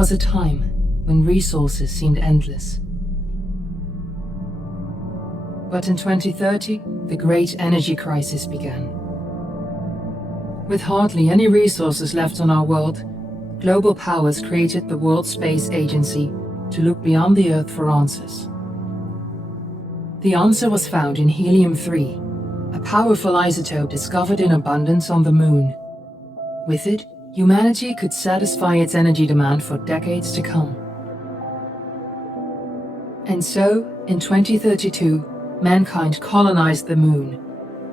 was a time when resources seemed endless. But in 2030, the great energy crisis began. With hardly any resources left on our world, global powers created the World Space Agency to look beyond the Earth for answers. The answer was found in helium-3, a powerful isotope discovered in abundance on the Moon. With it, humanity could satisfy its energy demand for decades to come. And so, in 2032, mankind colonized the Moon.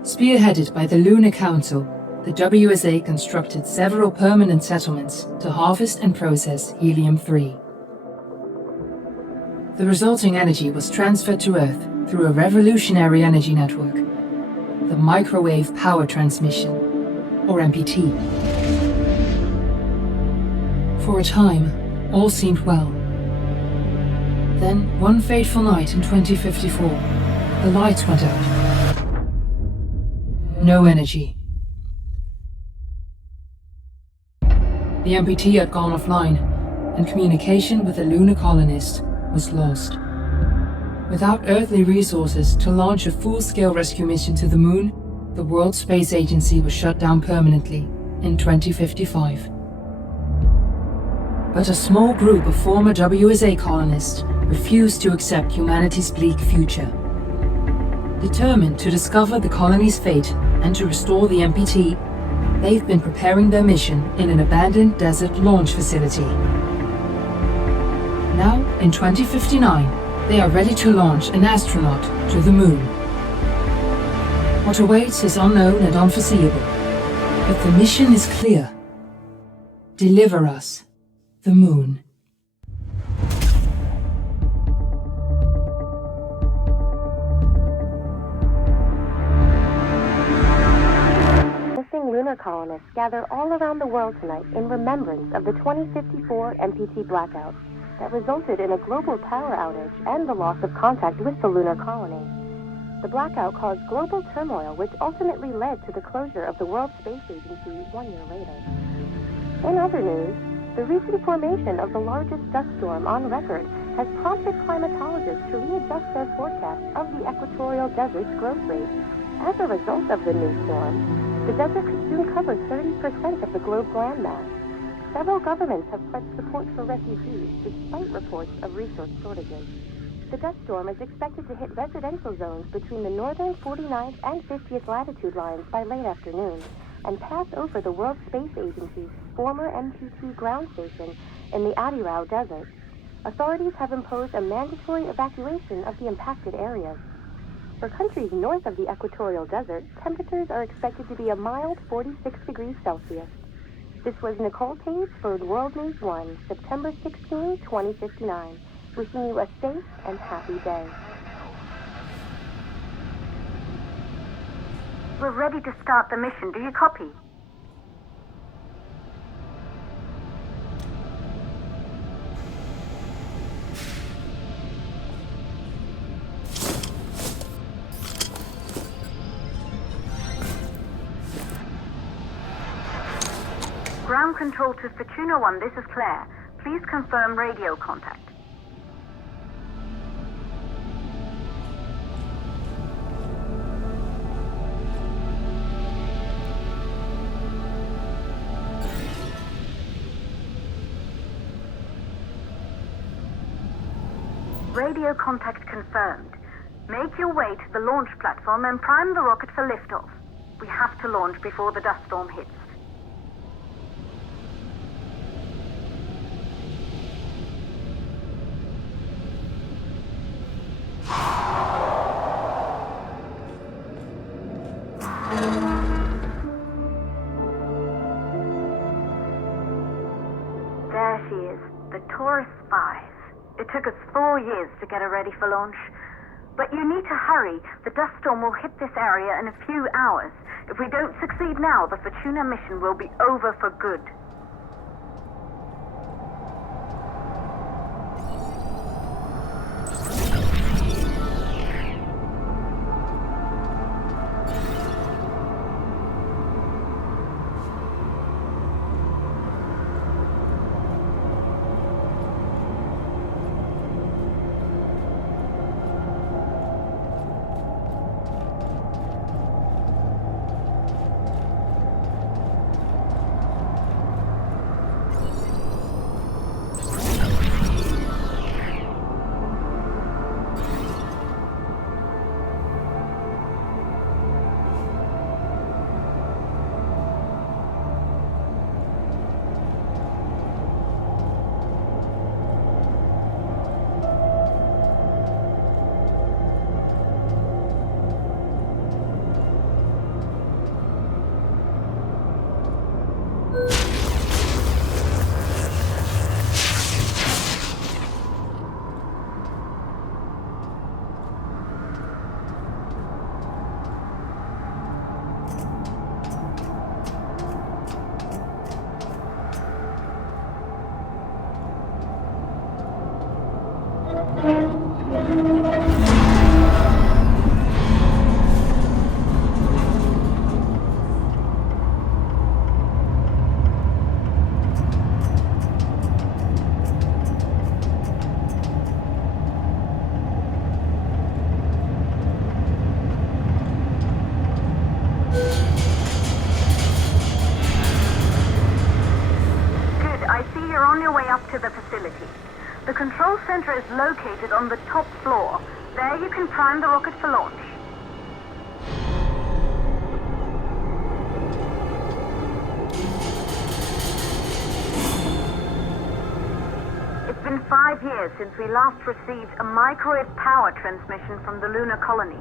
Spearheaded by the Lunar Council, the WSA constructed several permanent settlements to harvest and process helium-3. The resulting energy was transferred to Earth through a revolutionary energy network, the Microwave Power Transmission, or MPT. For a time, all seemed well. Then, one fateful night in 2054, the lights went out. No energy. The MPT had gone offline, and communication with the lunar colonist was lost. Without earthly resources to launch a full-scale rescue mission to the Moon, the World Space Agency was shut down permanently in 2055. But a small group of former WSA colonists refused to accept humanity's bleak future. Determined to discover the colony's fate and to restore the MPT, they've been preparing their mission in an abandoned desert launch facility. Now, in 2059, they are ready to launch an astronaut to the Moon. What awaits is unknown and unforeseeable, but the mission is clear. Deliver us the Moon. Missing lunar colonists gather all around the world tonight in remembrance of the 2054 MPT blackout that resulted in a global power outage and the loss of contact with the lunar colony. The blackout caused global turmoil, which ultimately led to the closure of the World Space Agency 1 year later. In other news, the recent formation of the largest dust storm on record has prompted climatologists to readjust their forecast of the equatorial desert's growth rate. As a result of the new storm, the desert could soon cover 30% of the globe's landmass. Several governments have pledged support for refugees despite reports of resource shortages. The dust storm is expected to hit residential zones between the northern 49th and 50th latitude lines by late afternoon and pass over the World Space Agency's former MPT ground station in the Adirau Desert. Authorities have imposed a mandatory evacuation of the impacted areas. For countries north of the equatorial desert, temperatures are expected to be a mild 46 degrees Celsius. This was Nicole Page for World News 1, September 16, 2059. Wishing you a safe and happy day. We're ready to start the mission. Do you copy? Ground control to Fortuna 1, this is Claire. Please confirm radio contact. Radio contact confirmed. Make your way to the launch platform and prime the rocket for liftoff. We have to launch before the dust storm hits. There she is, the Taurus 5. It took us 4 years to get her ready for launch. But you need to hurry. The dust storm will hit this area in a few hours. If we don't succeed now, the Fortuna mission will be over for good. center is located on the top floor. There you can prime the rocket for launch. It's been 5 years since we last received a microwave power transmission from the lunar colony.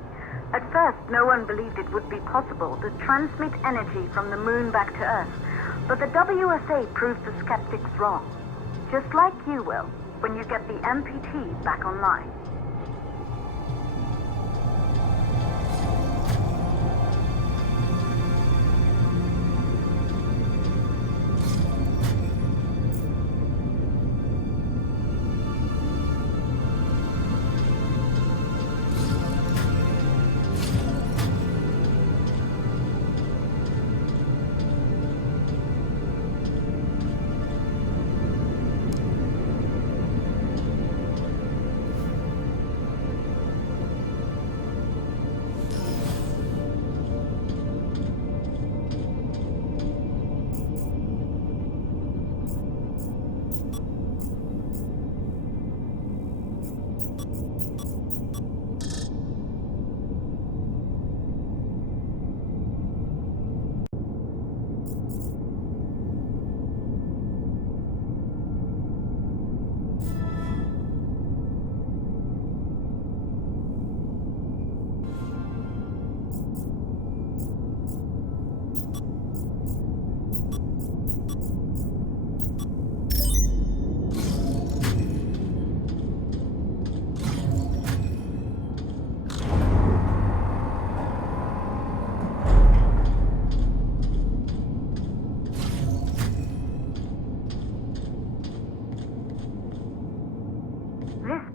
At first, no one believed it would be possible to transmit energy from the moon back to Earth. But the WSA proved the skeptics wrong. Just like you will, when you get the MPT back online.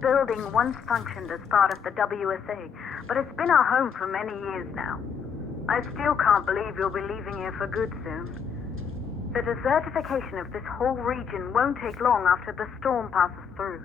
Building once functioned as part of the WSA, but it's been our home for many years now. I still can't believe you'll be leaving here for good soon. The desertification of this whole region won't take long after the storm passes through.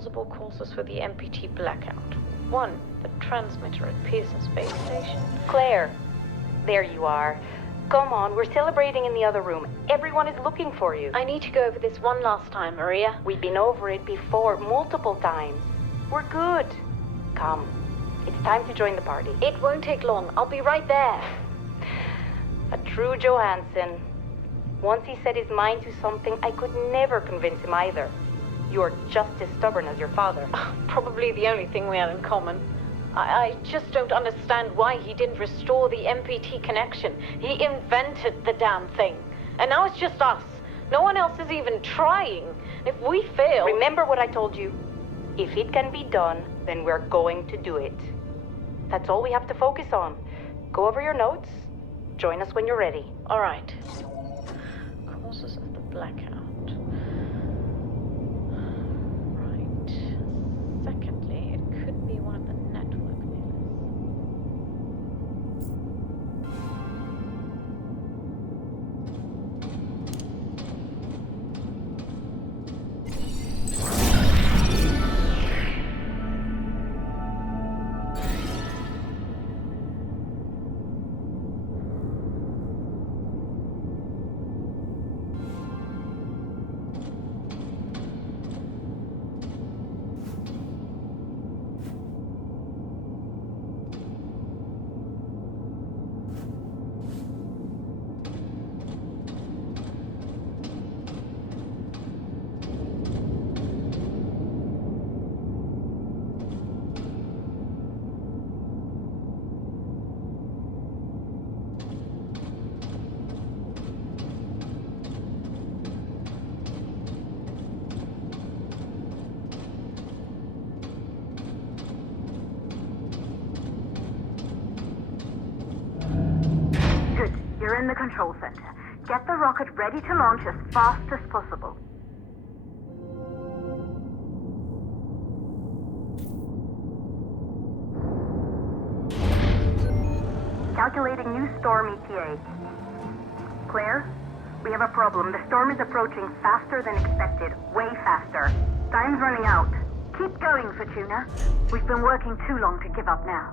plausible causes for the MPT blackout. 1, the transmitter at Pearson Space Station. Claire, there you are. Come on, we're celebrating in the other room. Everyone is looking for you. I need to go over this one last time, Maria. We've been over it before, multiple times. We're good. Come, it's time to join the party. It won't take long. I'll be right there. A true Johansson. Once he set his mind to something, I could never convince him either. You're just as stubborn as your father. Probably the only thing we had in common. I just don't understand why he didn't restore the MPT connection. He invented the damn thing. And now it's just us. No one else is even trying. If we fail... Remember what I told you. If it can be done, then we're going to do it. That's all we have to focus on. Go over your notes. Join us when you're ready. All right. Causes of the blackout. Right. Secondly, it could be one of the network layers. Good. You're in the control center. Get the rocket ready to launch as fast as possible. Calculating new storm ETA. Claire, we have a problem. The storm is approaching faster than expected. Way faster. Time's running out. Keep going, Fortuna. We've been working too long to give up now.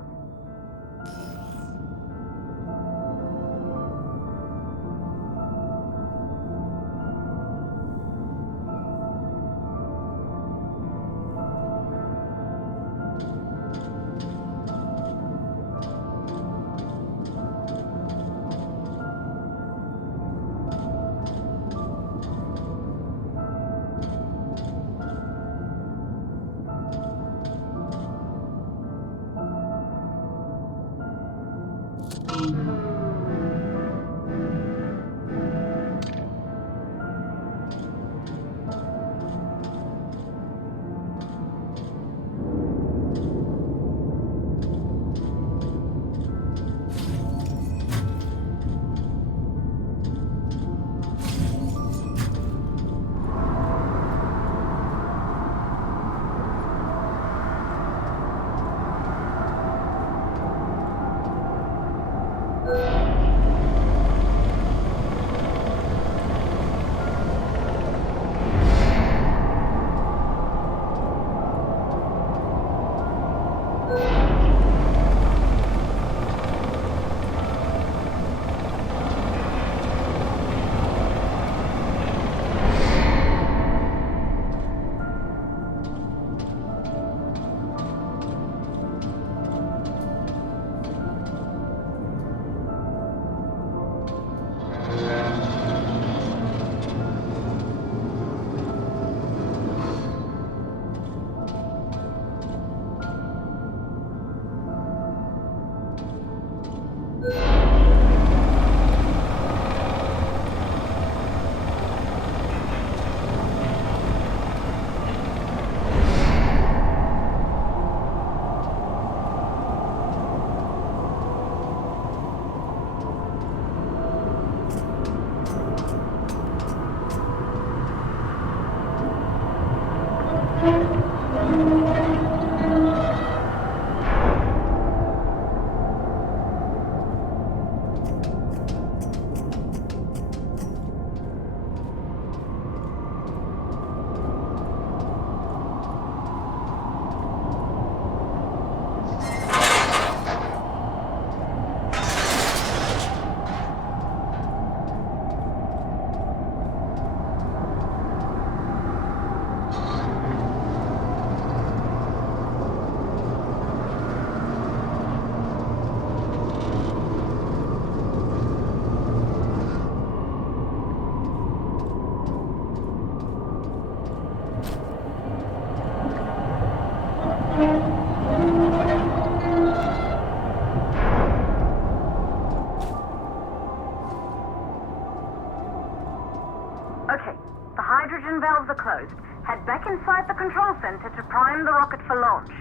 valves are closed. Head back inside the control center to prime the rocket for launch.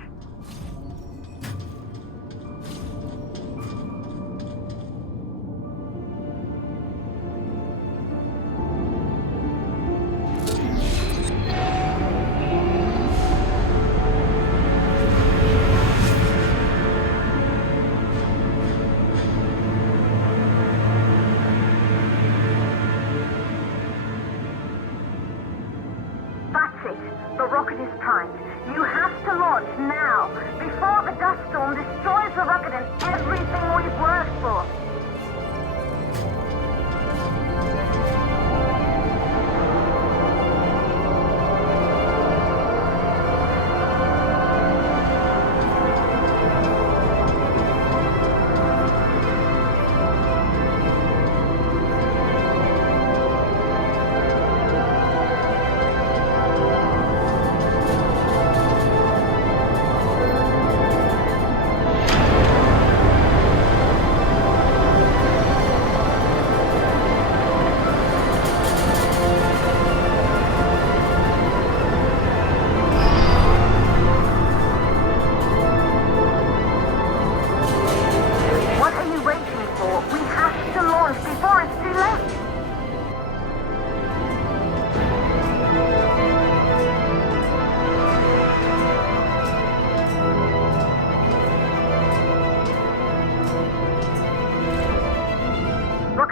The rocket is primed. You have to launch now, before the dust storm destroys the rocket and everything we've worked for.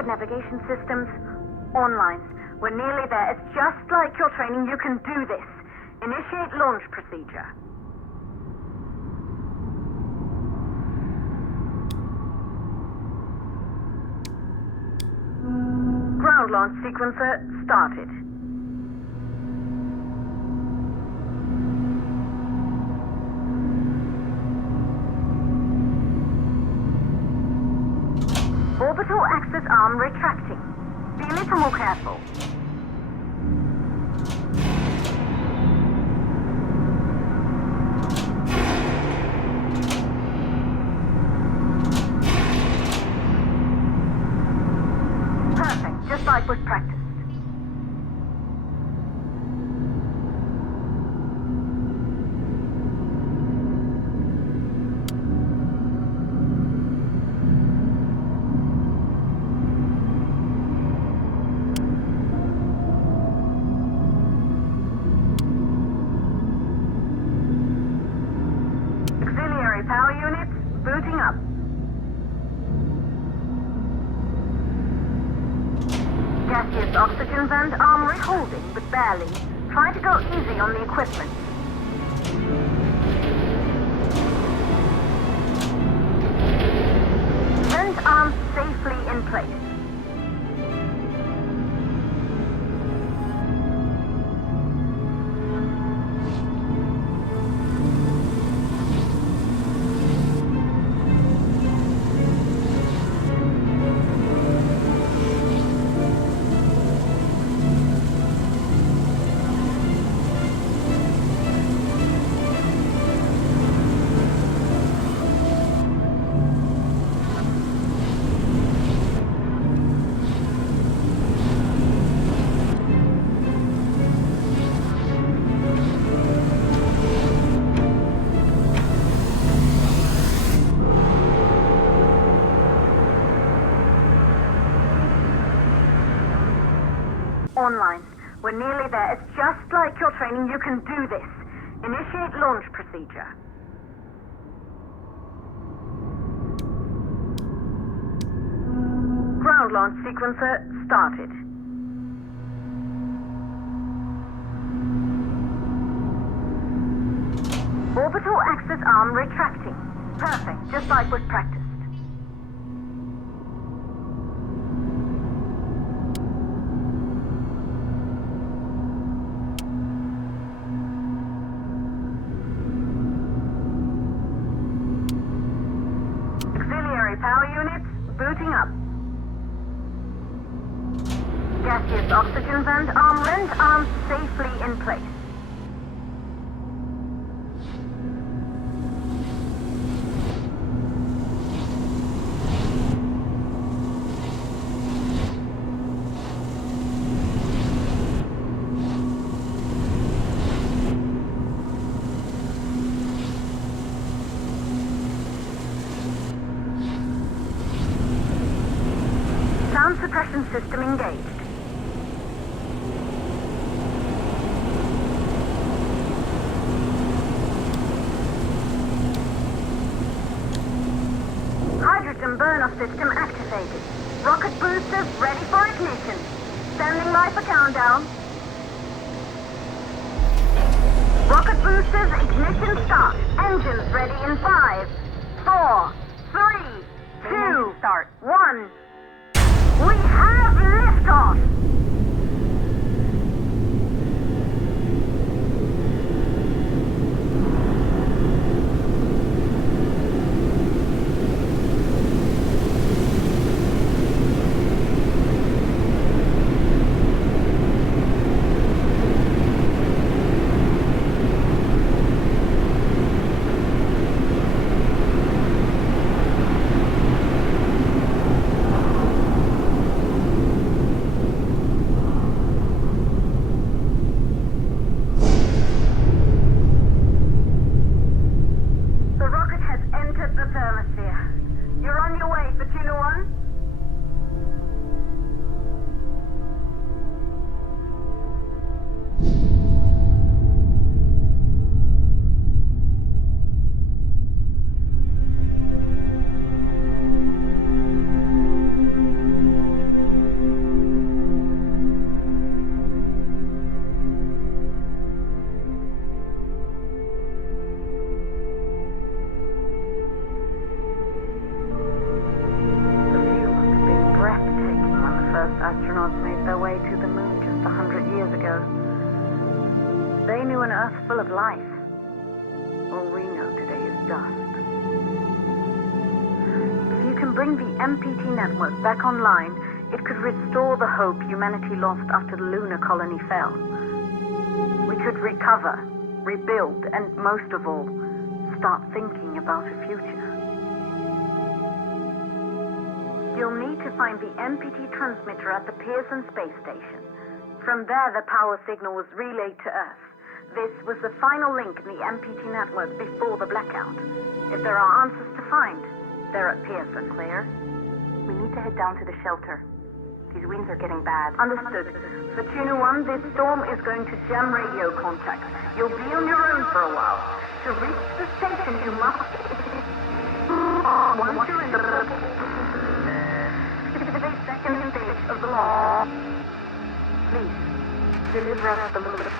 Navigation systems online. We're nearly there. It's just like your training. You can do this. Initiate launch procedure. Ground launch sequencer started. Orbital access arm retracting. Be a little more careful. Perfect, just like was practiced. Power units booting up. Gaseous oxygen vent armory holding, but barely. Try to go easy on the equipment. Vent arms safely in place. Online. We're nearly there. It's just like your training. You can do this. Initiate launch procedure. Ground launch sequencer started. Orbital access arm retracting. Perfect, just like was practiced. Power units booting up. Gaseous oxygen vent arms safely in place. system engaged. Hydrogen burn-off system activated. Rocket boosters ready for ignition. Standing by for countdown. Rocket boosters ignition start. Engines ready in 5, 4, 3, 2, Start. 1. We have liftoff! The rocket has entered the thermosphere. You're on your way, Fortuna 1. The view must have been breathtaking when the first astronauts made their way to the moon just 100 years ago. They knew an Earth full of life. All we know today is dust. If you can bring the MPT network back online, it could restore the hope humanity lost after the lunar colony fell. We could recover, rebuild, and most of all, start thinking about a future. You'll need to find the MPT transmitter at the Pearson space station. From there, the power signal was relayed to Earth. This was the final link in the MPT network before the blackout. If there are answers to find, they're at Pearson. Claire, we need to head down to the shelter. These winds are getting bad. Understood. Fortuna 1, this storm is going to jam radio contact. You'll be on your own for a while. To reach the station, you must... Once you're in the second stage of the law, please, deliver us the moon.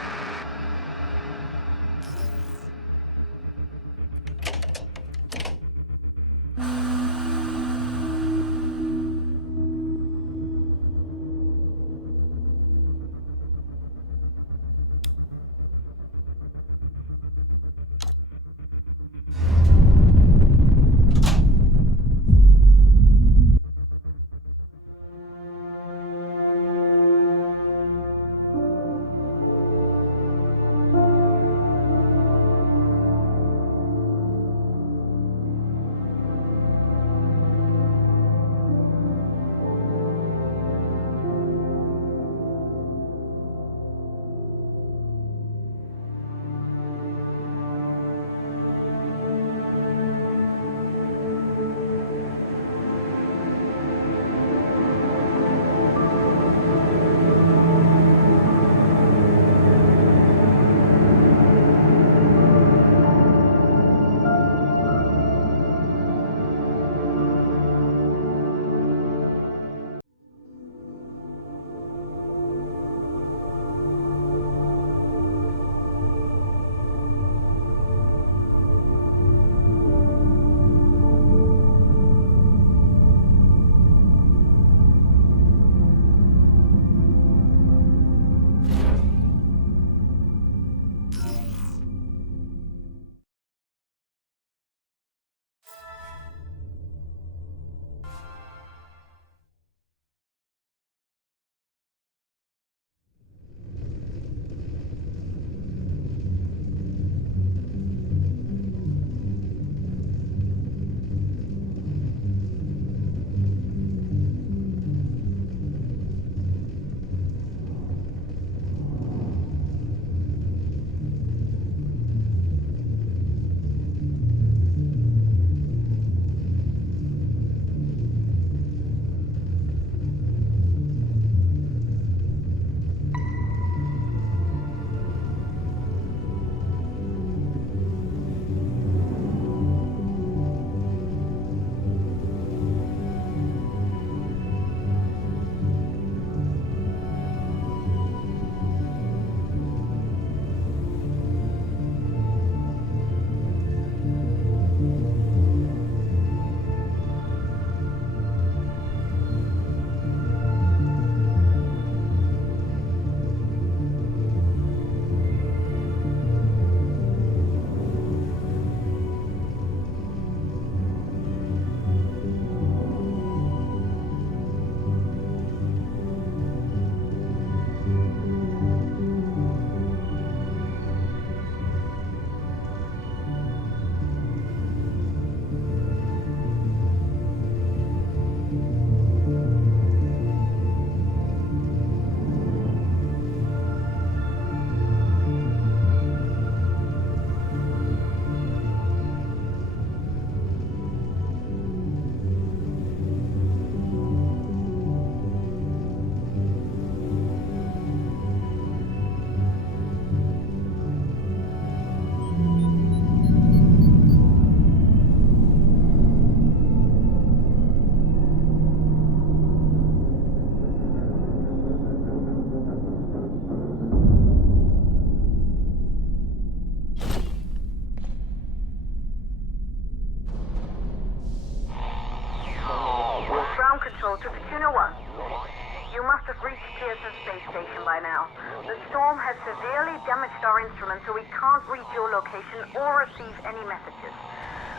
has severely damaged our instruments, so we can't reach your location or receive any messages.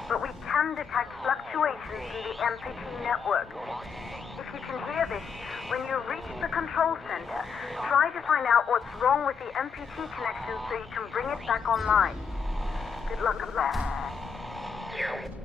But we can detect fluctuations in the MPT network. If you can hear this, when you reach the control center, try to find out what's wrong with the MPT connection so you can bring it back online. Good luck up there.